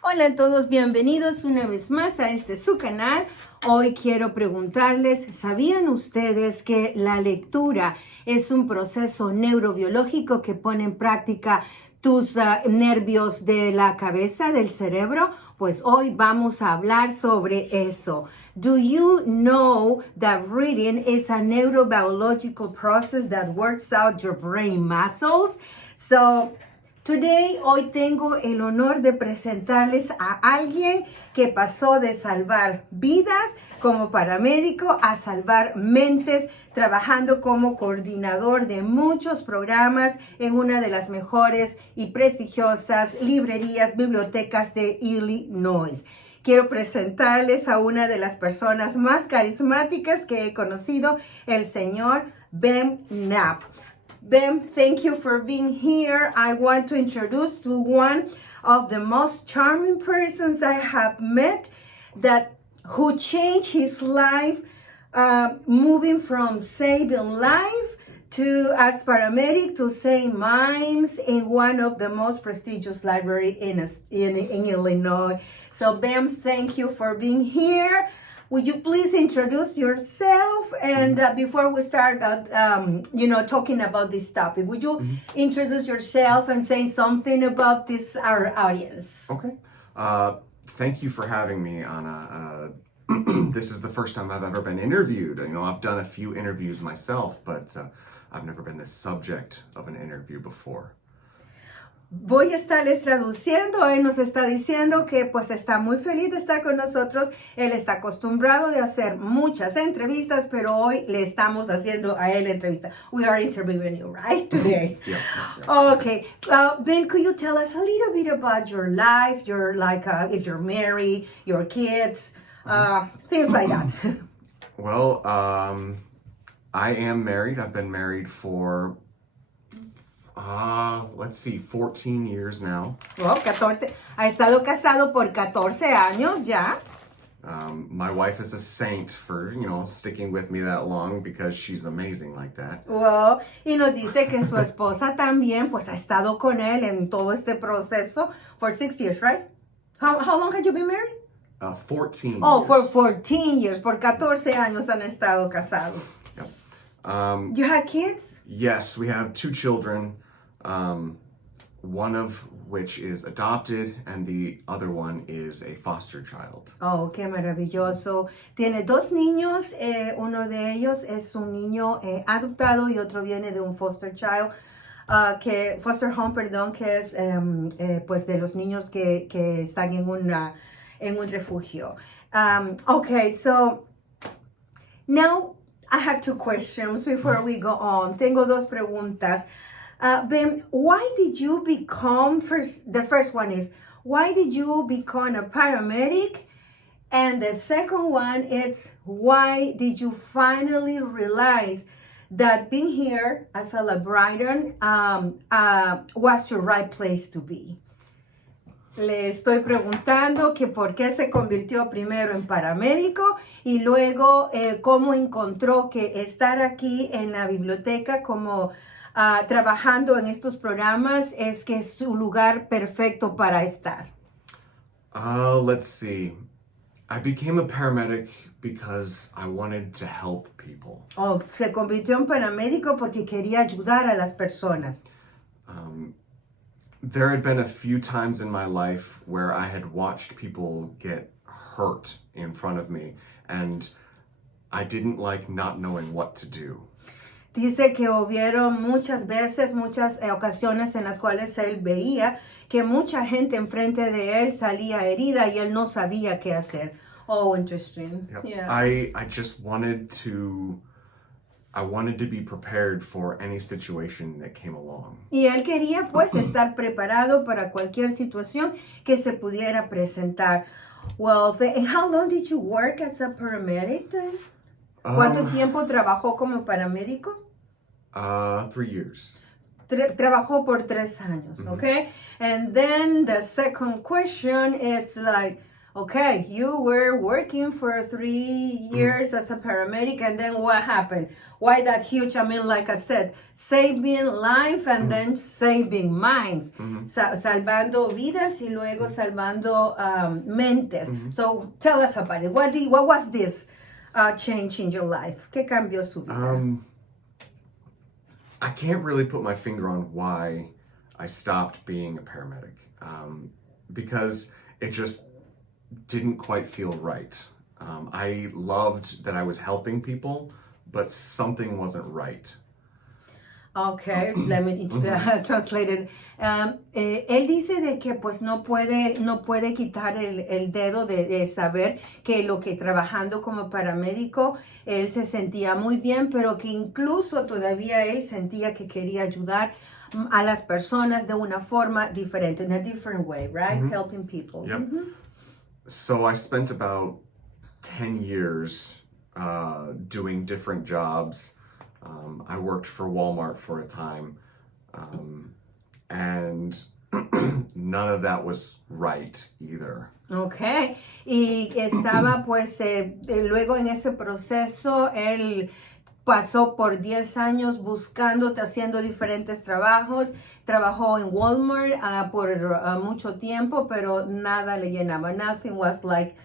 Hola a todos, bienvenidos una vez más a su canal. Hoy quiero preguntarles, ¿sabían ustedes que la lectura es un proceso neurobiológico que pone en práctica tus nervios de la cabeza, del cerebro? Pues hoy vamos a hablar sobre eso. Do you know that reading is a neurobiological process that works out your brain muscles? Hoy tengo el honor de presentarles a alguien que pasó de salvar vidas como paramédico a salvar mentes, trabajando como coordinador de muchos programas en una de las mejores y prestigiosas librerías, bibliotecas de Illinois. Quiero presentarles a una de las personas más carismáticas que he conocido, el señor BENN. Ben, thank you for being here. I want to introduce to one of the most charming persons I have met who changed his life, moving from saving life to as paramedic to say mimes in one of the most prestigious library in Illinois. So Ben, thank you for being here. Would you please introduce yourself? And before we start, talking about this topic, would you introduce yourself and say something about our audience? Okay. Thank you for having me, Anna. This is the first time I've ever been interviewed. I've done a few interviews myself, but I've never been the subject of an interview before. Voy a estarles traduciendo. Él nos está diciendo que pues está muy feliz de estar con nosotros. Él está acostumbrado de hacer muchas entrevistas, pero hoy le estamos haciendo a él entrevista. We are interviewing you, right, today? Yeah. Okay. Ben, could you tell us a little bit about your life, if you're married, your kids, things like that? Well, I am married. I've been married for 14 years now. Oh, 14. Ha estado casado por 14 años ya. My wife is a saint for, sticking with me that long because she's amazing like that. Wow. Y nos dice que su esposa también, pues, ha estado con él en todo este proceso for 6 years, right? How long have you been married? 14 Oh, years. for 14 years. Por 14 años han estado casados. Yep. You have kids? Yes, we have 2 children. One of which is adopted and the other one is a foster child. Oh, qué maravilloso. Tiene 2 niños, uno de ellos es un niño adoptado y otro viene de un foster child, foster home, perdón, que es pues de los niños que están en un refugio. Okay, so now I have 2 questions before we go on. Tengo 2 preguntas. Ben, why did you become, the first one is, why did you become a paramedic? And the second one is, why did you finally realize that being here as a librarian was your right place to be? Le estoy preguntando que por qué se convirtió primero en paramédico y luego cómo encontró que estar aquí en la biblioteca como trabajando en estos programas es que es su lugar perfecto para estar. Let's see. I became a paramedic because I wanted to help people. Oh, se convirtió en paramédico porque quería ayudar a las personas. There had been a few times in my life where I had watched people get hurt in front of me, and I didn't like not knowing what to do. Dice que hubieron muchas ocasiones en las cuales él veía que mucha gente enfrente de él salía herida y él no sabía qué hacer. Oh, interesting. Yep. Yeah. I just wanted to be prepared for any situation that came along. Y él quería pues estar preparado para cualquier situación que se pudiera presentar. Well, and how long did you work as a paramedic then? ¿Cuánto tiempo trabajó como paramédico? 3 years. Trabajó por 3 años, okay? And then the second question, it's like, Okay, you were working for 3 years as a paramedic, and then what happened? Why that huge, like I said, saving life and then saving minds, salvando vidas y luego salvando mentes. So tell us about it. What was this change in your life? ¿Qué cambió su vida? I can't really put my finger on why I stopped being a paramedic, because it just didn't quite feel right. I loved that I was helping people, but something wasn't right. Okay, let me translate it. Él dice de que pues no puede quitar el dedo de saber que lo que trabajando como paramédico, él se sentía muy bien, pero que incluso todavía él sentía que quería ayudar a las personas de una forma diferente, in a different way, right? Helping people. Yep. So I spent about 10 years doing different jobs. I worked for Walmart for a time, and none of that was right either. Okay, y estaba pues luego en ese proceso, él pasó por 10 años buscando, haciendo diferentes trabajos. Trabajó en Walmart por mucho tiempo, pero nada le llenaba. Nothing was like,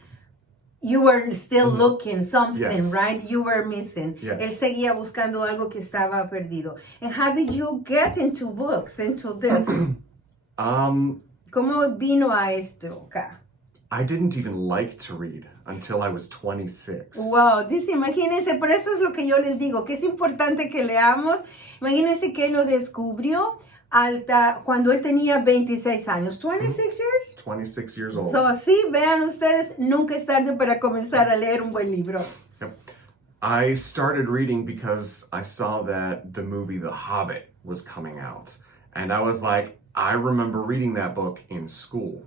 you were still looking something, right? You were missing. Yes. Él seguía buscando algo que estaba perdido. And how did you get into books, into this? ¿Cómo vino a esto acá? I didn't even like to read until I was 26. Wow, dice, imagínense, por eso es lo que yo les digo, que es importante que leamos. Imagínense que él lo descubrió cuando él tenía 26 años. 26 years? 26 years old. So, sí, vean ustedes, nunca es tarde para comenzar a leer un buen libro. Yep. I started reading because I saw that the movie The Hobbit was coming out. And I was like, I remember reading that book in school.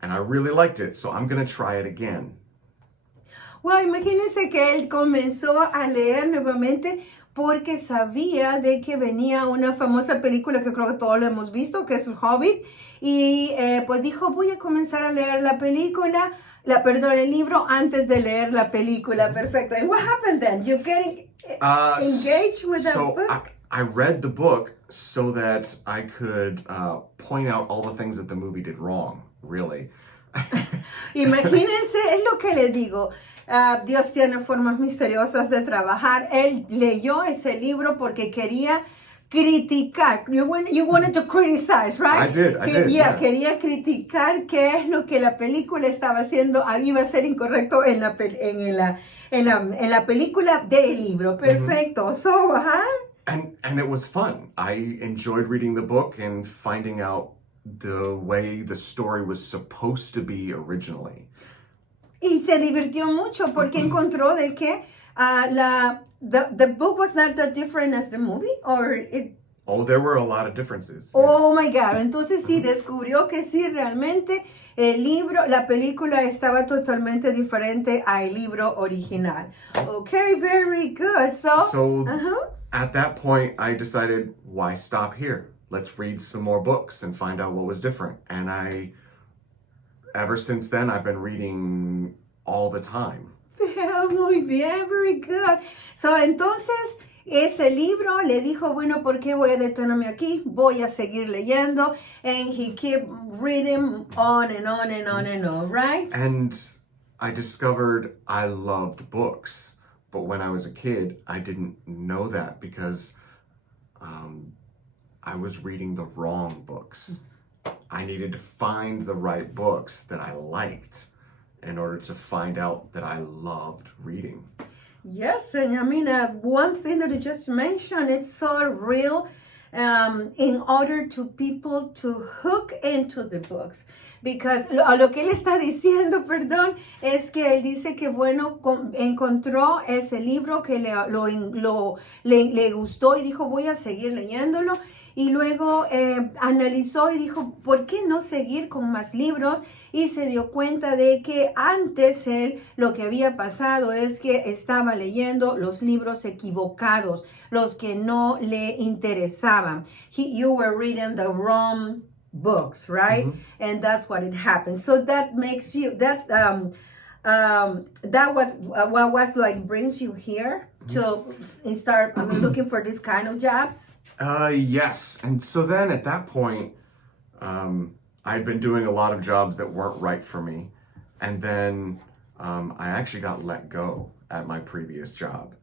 And I really liked it, so I'm going to try it again. Well, imagínense que él comenzó a leer nuevamente porque sabía de que venía una famosa película que creo que todos lo hemos visto, que es El Hobbit, y pues dijo, voy a comenzar a leer la película, el libro antes de leer la película. Perfecto. And what happened then? You getting engaged with that book? I read the book so that I could point out all the things that the movie did wrong, really. Imagínense, es lo que le digo. Dios tiene formas misteriosas de trabajar. Él leyó ese libro porque quería criticar. You wanted to criticize, right? I did, yes. Quería criticar qué es lo que la película estaba haciendo, iba a ser incorrecto en la película del libro. Perfecto. So, And it was fun. I enjoyed reading the book and finding out the way the story was supposed to be originally. Y se divirtió mucho porque encontró de que the book was not that different as the movie, or it... Oh, there were a lot of differences. Oh, my God. Entonces sí, descubrió que sí, realmente el libro, la película estaba totalmente diferente al libro original. Okay, very good. So at that point, I decided, why stop here? Let's read some more books and find out what was different. And ever since then, I've been reading all the time. Yeah, muy bien, very good. So, entonces, ese libro le dijo, bueno, ¿por qué voy a detenerme aquí? Voy a seguir leyendo. And he kept reading on and on and on and on, right? And I discovered I loved books. But when I was a kid, I didn't know that because I was reading the wrong books. I needed to find the right books that I liked in order to find out that I loved reading. Yes, and I mean, one thing that you just mentioned, it's so real in order to people to hook into the books. Because lo que él está diciendo, perdón, es que él dice que, bueno, encontró ese libro que le gustó y dijo, voy a seguir leyéndolo. Y luego analizó y dijo, ¿por qué no seguir con más libros? Y se dio cuenta de que antes él lo que había pasado es que estaba leyendo los libros equivocados, los que no le interesaban. You were reading the wrong books, right? And that's what it happens. So that makes you that what was like brings you here to start looking for this kind of jobs. Yes. And so then at that point, I'd been doing a lot of jobs that weren't right for me. And then I actually got let go at my previous job.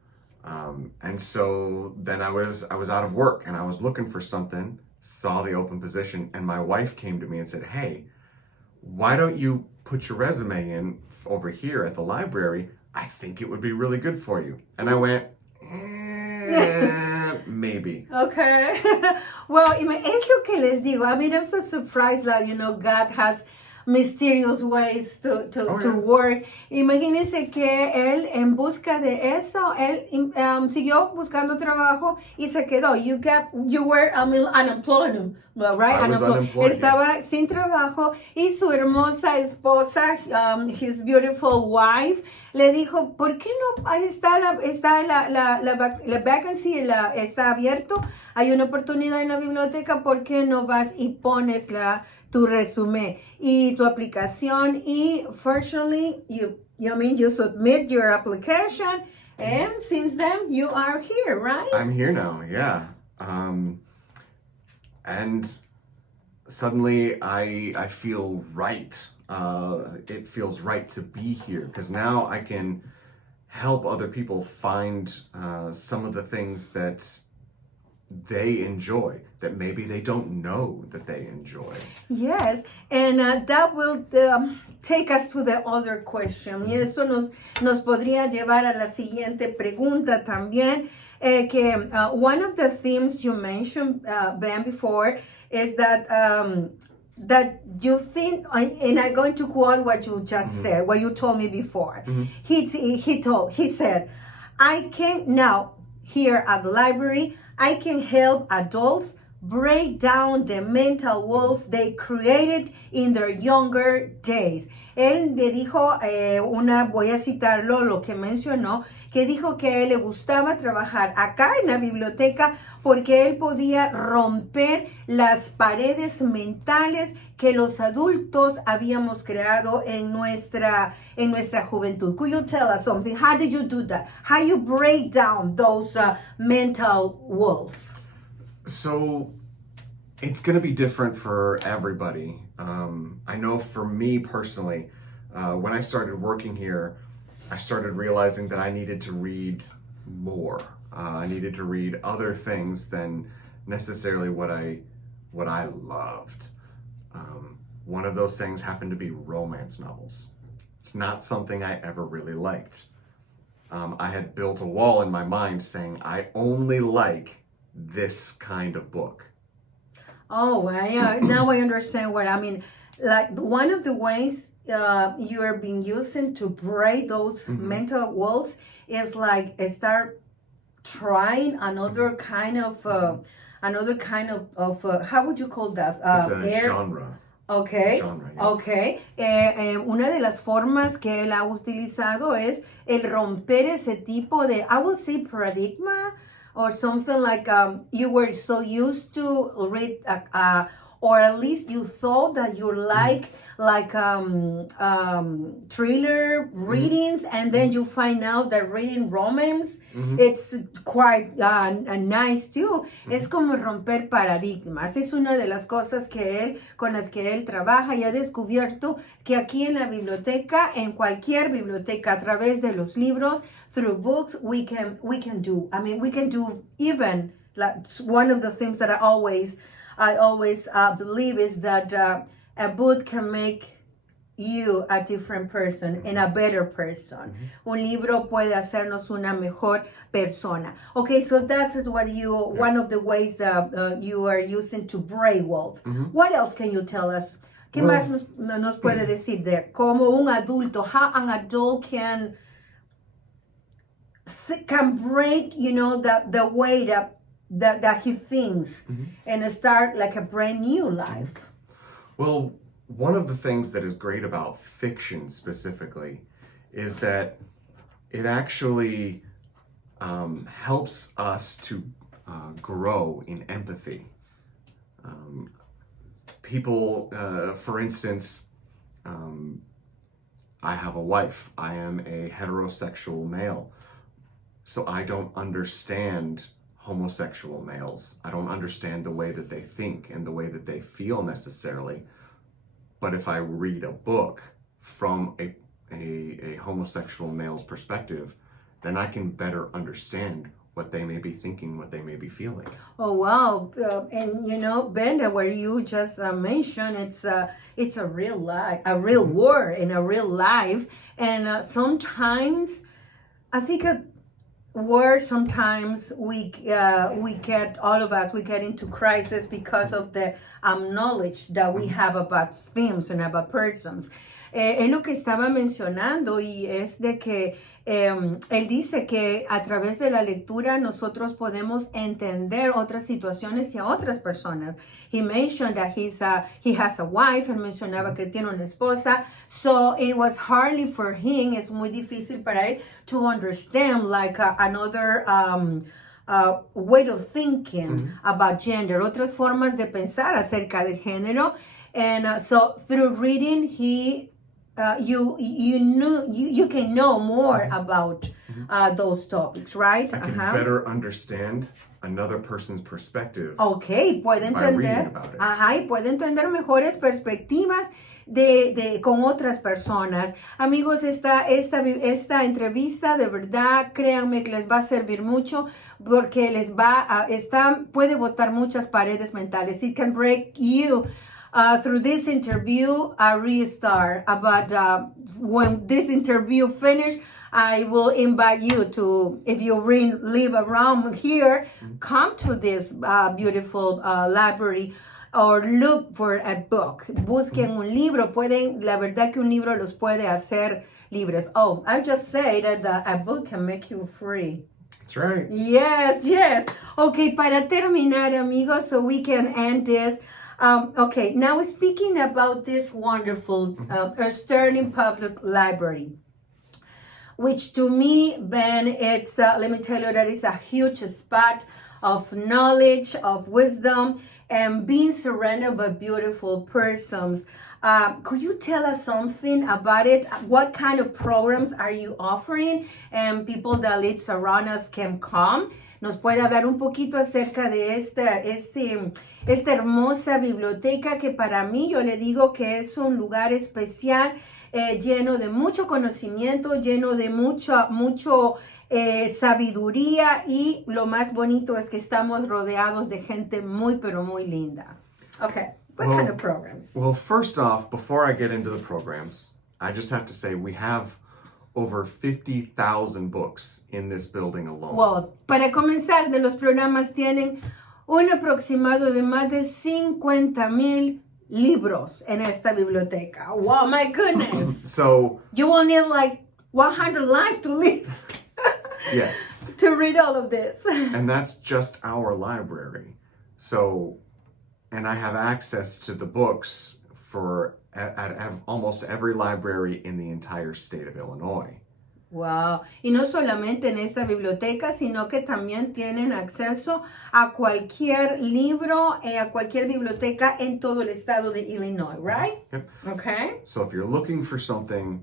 And so then I was out of work and I was looking for something, saw the open position, and my wife came to me and said, "Hey, why don't you put your resume in over here at the library? I think it would be really good for you." And I went, maybe. Okay. Well, es lo que les digo. I mean, I'm so surprised that, God has mysterious ways to work. Imagínense que él, en busca de eso, él siguió buscando trabajo y se quedó. You were unemployed, right? I was unemployed. Estaba Yes. sin trabajo y su hermosa esposa, his beautiful wife, le dijo, ¿por qué no? Ahí está la vacancy, está abierto, hay una oportunidad en la biblioteca, ¿por qué no vas y pones tu resumen y tu aplicación? Y fortunately, you submit your application, and since then you are here, right? I'm here now, yeah. And suddenly I feel right. It feels right to be here because now I can help other people find some of the things that they enjoy that maybe they don't know that they enjoy. Yes, and that will take us to the other question. Y eso nos podría llevar a la siguiente pregunta también. Que one of the themes you mentioned, Ben, before, is that that you think, and I'm going to quote what you just said, what you told me before. He said, I can now, here at the library, I can help adults break down the mental walls they created in their younger days. Él me dijo, voy a citarlo, lo que mencionó, que dijo que a él le gustaba trabajar acá en la biblioteca porque él podía romper las paredes mentales que los adultos habíamos creado en nuestra juventud. Could you tell us something? How did you do that? How you break down those mental walls? So it's going to be different for everybody. I know for me personally, when I started working here, I started realizing that I needed to read more. I needed to read other things than necessarily what I loved. One of those things happened to be romance novels. It's not something I ever really liked. I had built a wall in my mind saying, I only like this kind of book. Oh, yeah. Now I understand what I mean. Like one of the ways you are being using to break those mental walls is like start trying another kind of how would you call that? It's a genre. Okay, Genre, yeah. okay. Una de las formas que él ha utilizado es el romper ese tipo de, I would say, paradigma, or something like you were so used to read, or at least you thought that you like thriller readings, and then you find out that reading romance, it's quite nice too. Es como romper paradigmas. Es una de las cosas con las que él trabaja y ha descubierto que aquí en la biblioteca, en cualquier biblioteca, a través de los libros, through books, we can do. I mean, we can do even, like, one of the things that I always believe is that a book can make you a different person and a better person. Un libro puede hacernos una mejor persona. Okay, so that's what one of the ways that you are using to break walls. What else can you tell us? ¿Qué más nos puede decir de cómo un adulto, how an adult can break, the way that he thinks and start like a brand new life? Well, one of the things that is great about fiction specifically is that it actually helps us to grow in empathy. people, for instance, I have a wife. I am a heterosexual male. So I don't understand homosexual males. I don't understand the way that they think and the way that they feel necessarily. But if I read a book from a homosexual male's perspective, then I can better understand what they may be thinking, what they may be feeling. Oh wow! And you know, Ben, where you just mentioned, it's a real life, a real word in a real life, and sometimes I think a word. Sometimes we get, all of us, we get into crisis because of the knowledge that we have about things and about persons. Es lo que estaba mencionando, y es de que él dice que a través de la lectura nosotros podemos entender otras situaciones y a otras personas. He mentioned that he has a wife, él mencionaba que tiene una esposa, so it was hardly for him, es muy difícil para él to understand like another way of thinking about gender, otras formas de pensar acerca del género. And so through reading, you can know more about those topics, right? I can better understand another person's perspective. Okay, puede by reading entender. about it. Y puede entender mejores perspectivas con otras personas. Amigos, esta entrevista, de verdad, créanme que les va a servir mucho, porque puede botar muchas paredes mentales. It can break you. Through this interview, a restart. But when this interview finish, I will invite you to, if you live around here, come to this beautiful library or look for a book. Busquen un libro. La verdad que un libro los puede hacer libres. Oh, I just say that a book can make you free. That's right. Yes. Okay, para terminar, amigos, so we can end this. Okay, now speaking about this wonderful Sterling Public Library, which to me, Ben, it's, let me tell you, that is a huge spot of knowledge, of wisdom, and being surrounded by beautiful persons. Could you tell us something about it? What kind of programs are you offering? And people that live around us can come. ¿Nos puede hablar un poquito acerca de esta hermosa biblioteca, que para mí, yo le digo que es un lugar especial, lleno de mucho conocimiento, lleno de mucho sabiduría, y lo más bonito es que estamos rodeados de gente muy, pero muy linda? Okay, what kind of programs? Well, first off, before I get into the programs, I just have to say we have over 50,000 books in this building alone. Wow. Para comenzar, de los programas tienen un aproximado de más de 50,000 libros en esta biblioteca. Wow, my goodness. So you will need like 100 lives to live. Yes. To read all of this. And that's just our library. So, and I have access to the books at almost every library in the entire state of Illinois. Wow. Y no solamente en esta biblioteca, sino que también tienen acceso a cualquier libro, a cualquier biblioteca en todo el estado de Illinois, right? Yep. Okay. So if you're looking for something,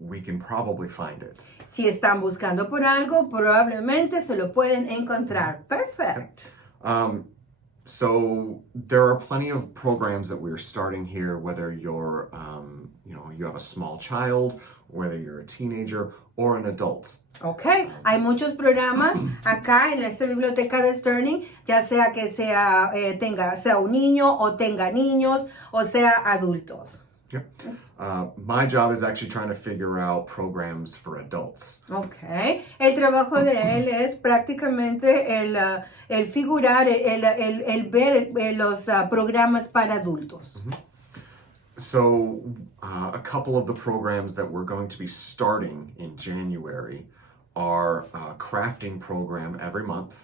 we can probably find it. Si están buscando por algo, probablemente se lo pueden encontrar. Perfect. So there are plenty of programs that we're starting here, whether you're, you have a small child, whether you're a teenager or an adult. Okay, hay muchos programas acá en esta biblioteca de Sterling, ya sea que sea un niño o tenga niños o sea adultos. Yep. My job is actually trying to figure out programs for adults. Okay. El trabajo de él es prácticamente el figurar, el ver los programas para adultos. Mm-hmm. So, a couple of the programs that we're going to be starting in January are a crafting program every month.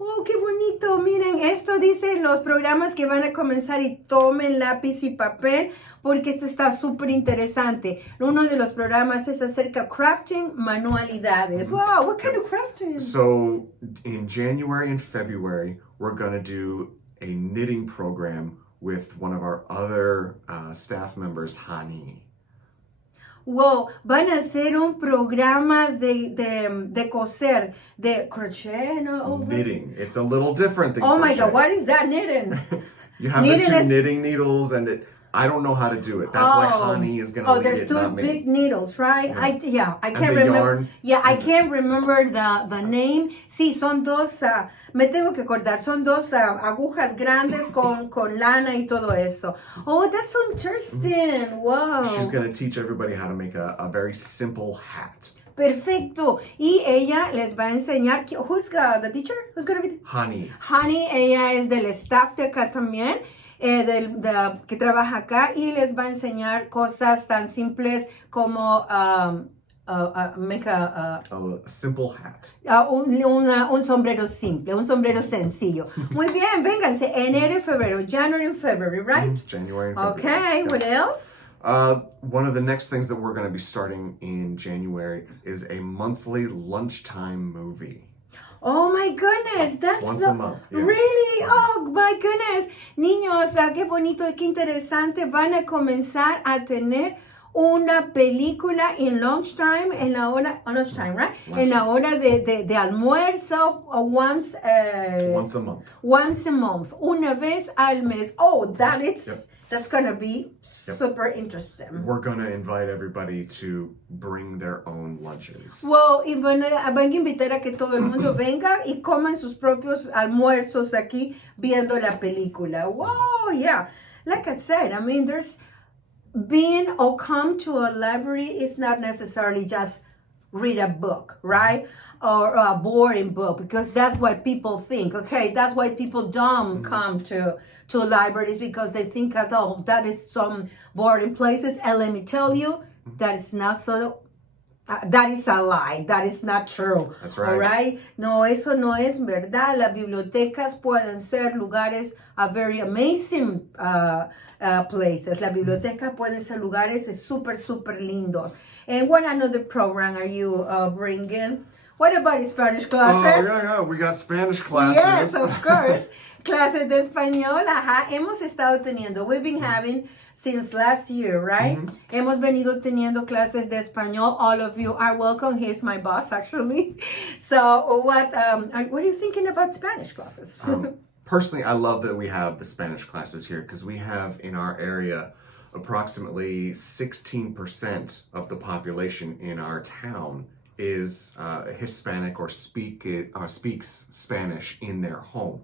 Oh, qué bonito. Miren, esto dice los programas que van a comenzar, y tomen lápiz y papel porque esto está súper interesante. Uno de los programas es acerca de crafting, manualidades. Wow, what kind of crafting? So, in January and February, we're going to do a knitting program with one of our other staff members, Hani. Wow, van a hacer un programa de coser, de crochet, no? Knitting. It's a little different than Oh my crochet. God, what is that knitting? You have the two knitting needles, and I don't know how to do it. That's why Hani is going to lead it, not me. There's two big needles, right? Yeah. I can't remember. I can't remember the name. Sí, son dos, me tengo que acordar, son dos agujas grandes con lana y todo eso. Oh, that's interesting. Wow. She's going to teach everybody how to make a very simple hat. Perfecto. Y ella les va a enseñar. Who's the teacher? Who's going to be? Hani. Hani, ella es del staff de acá también. Que trabaja acá y les va a enseñar cosas tan simples como make a simple hat. Un sombrero simple, un sombrero sencillo. Muy bien, vénganse. Enero y febrero, January and February, right? January and February. Okay, what else? One of the next things that we're going to be starting in January is a monthly lunchtime movie. Oh my goodness, that's once a month. Yeah. Really? Oh my goodness. Niños, qué bonito y qué interesante. Van a comenzar a tener una película en lunchtime, en la hora, lunchtime, right? En la hora de almuerzo, once a month. Once a month, una vez al mes. Oh, that's going to be super interesting. We're going to invite everybody to bring their own lunches. Well, y van a invitar a que todo el mundo venga y coman sus propios almuerzos aquí viendo la película. Wow, yeah. Like I said, I mean, being or come to a library is not necessarily just read a book, right? Or a boring book, because that's what people think. Okay, that's why people don't come to libraries, because they think that, oh, that is some boring places. And let me tell you, that is not so. That is a lie. That is not true. That's right. All right? No, eso no es verdad. Las bibliotecas pueden ser lugares very amazing places. Las bibliotecas pueden ser lugares súper, súper lindos. And what another program are you bringing? What about Spanish classes? Oh, yeah, we got Spanish classes. Yes, of course. Clases de español, ajá. Hemos estado teniendo. We've been having since last year, right? Hemos venido teniendo clases de español. All of you are welcome. He's my boss, actually. So, what are you thinking about Spanish classes? Personally, I love that we have the Spanish classes here, because we have in our area approximately 16% of the population in our town is Hispanic or speaks Spanish in their home.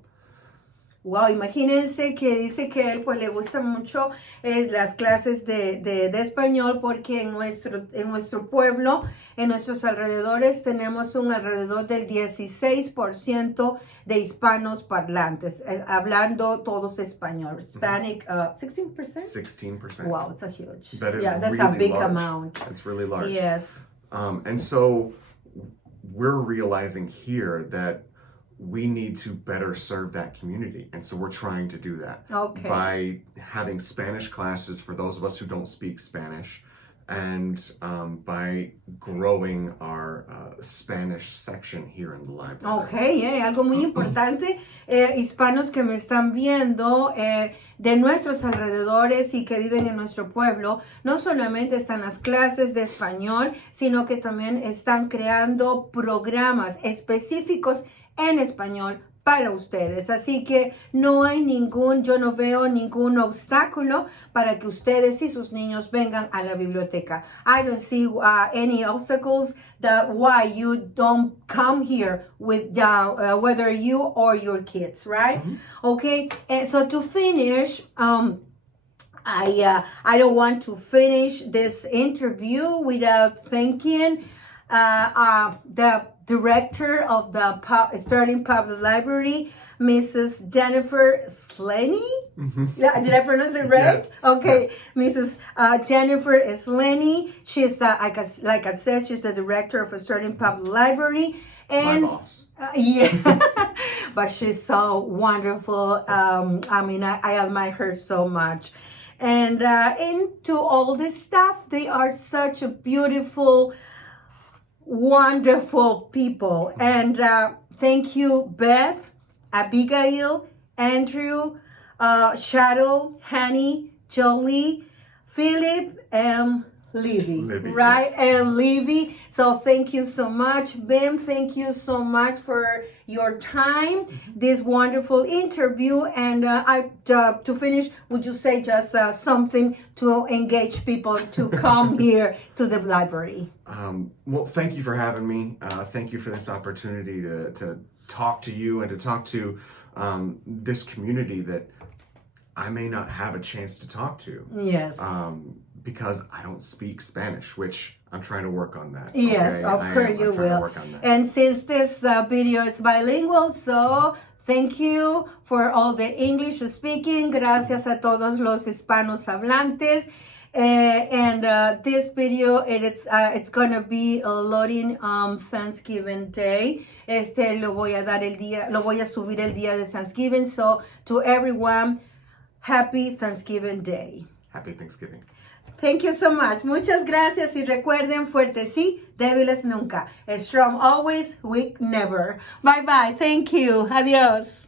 Wow, imagínense que dice que él pues le gusta mucho las clases de español, porque en nuestro pueblo, en nuestros alrededores, tenemos un alrededor del 16% de hispanos parlantes, hablando todos español. Hispanic, 16%? 16%. Wow, it's a huge. That's really a big amount. That's really large. Yes. And so we're realizing here that we need to better serve that community. And so we're trying to do that by having Spanish classes for those of us who don't speak Spanish, and by growing our Spanish section here in the library. Okay, algo muy importante, hispanos que me están viendo de nuestros alrededores y que viven en nuestro pueblo, no solamente están las clases de español, sino que también están creando programas específicos en español para ustedes. Así que yo no veo ningún obstáculo para que ustedes y sus niños vengan a la biblioteca. I don't see any obstacles that why you don't come here with whether you or your kids, right? Okay, and so to finish, I don't want to finish this interview without thanking the director of the Sterling Public Library, Mrs. Jennifer Slenny. Did I pronounce it right? Yes. Okay, Yes. Mrs. Jennifer Slenny. She's, like I said, she's the director of Sterling Public Library. And, my boss. Yeah, but she's so wonderful. I mean, I admire her so much. And to all this stuff, they are such a beautiful, wonderful people. And thank you, Beth, Abigail, Andrew, Shadow, Hanny, Jolie, Philip, and Libby, right? Yeah. And Libby. So thank you so much, Ben. Thank you so much for your time, this wonderful interview. And to finish, would you say just something to engage people to come here to the library? Well, thank you for having me. Thank you for this opportunity to talk to you and to talk to this community that I may not have a chance to talk to. Yes. Because I don't speak Spanish, which I'm trying to work on that. Yes, okay? of course you I'm trying to will. work on that. And since this video is bilingual, so thank you for all the English speaking. Gracias a todos los hispanos hablantes. This video, it's gonna be loading Thanksgiving Day. Lo voy a subir el día de Thanksgiving. So to everyone, happy Thanksgiving Day. Happy Thanksgiving. Thank you so much. Muchas gracias y recuerden, fuertes sí, débiles nunca. Strong always, weak never. Bye bye. Thank you. Adiós.